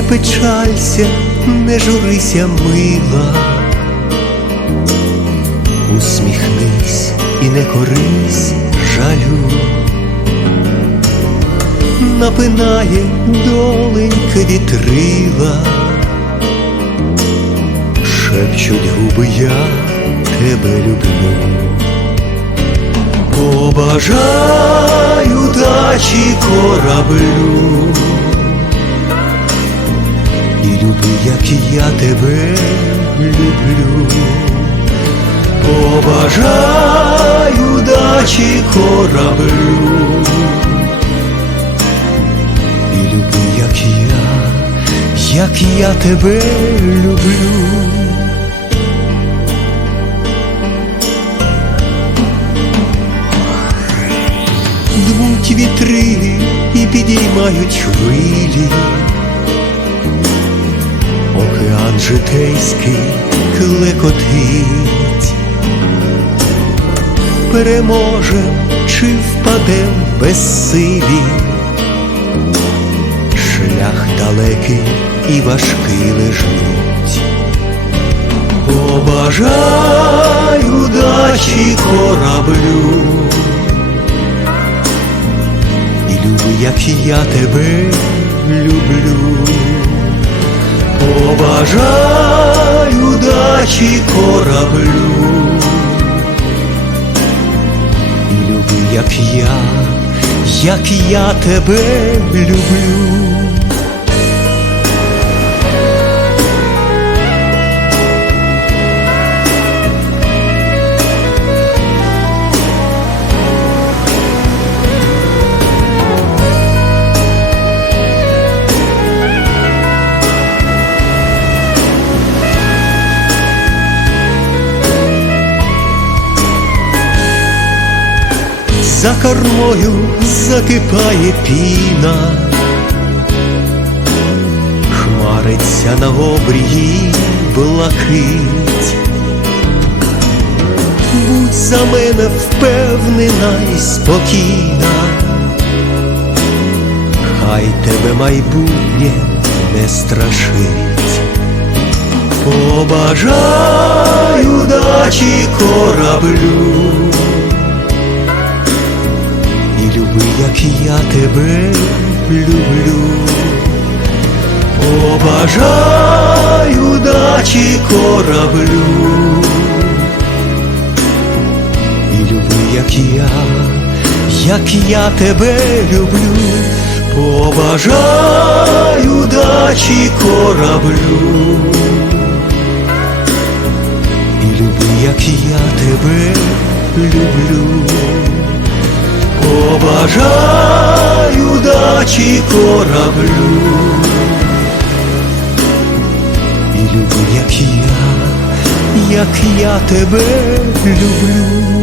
печалься, не журися, мила, усміхнись і не корись жалю, напинає доленька вітрила, шепчуть губи, я тебе люблю. Побажаю дачі кораблю як я тебе люблю. Побажаю дачі кораблю і люби, як я, як я тебе люблю. Дмуть вітри і підіймають хвилі, океан житейський клекотить, переможе чи впадем безсилі, шлях далекий і важкий лежить. Побажаю дачі кораблю. І люби, як я тебе люблю, побажаю дачі кораблю, і люби, як я, як я тебе люблю. За кормою закипає піна, хмариться на обрії блакить. Будь за мене впевнена і спокійна, хай тебе майбутнє не страшить. Побажаю дачі кораблю. Люби, як я тебе люблю, побажаю дачі кораблю, і люби, як я, як я тебе люблю, побажаю дачі кораблю, люби, як я тебе люблю. Побажаю дачі кораблю І люби, як я, як я тебе люблю.